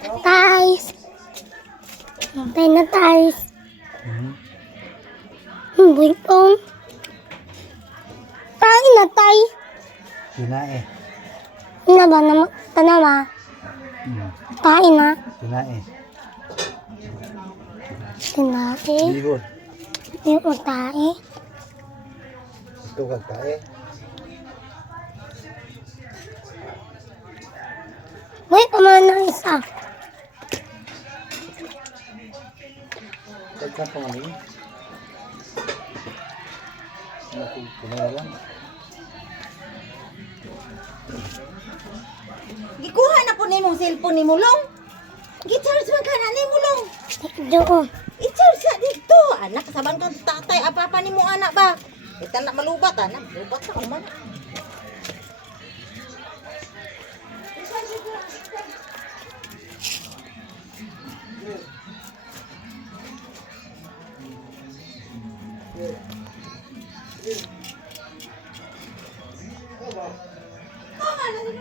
Guys. Tay na guys. Buitong. Tay na tay. Sinae. Ina ba na tanawa? Tay na. Sinae. Sinae. Bihon. Yung tay. Ito kagkae. Wait, naman ng isa. Tagka pa man yun. Kumaya lang. Gikuha na po ni mong cellphone ni Mulong. Gi-charge man ka na ni Mulong. Doon. I-charge ka dito. Anak, sabang kang tatay. Apa ni mo anak ba? Kita na malubat, anak. Malubat ka man. Wala naman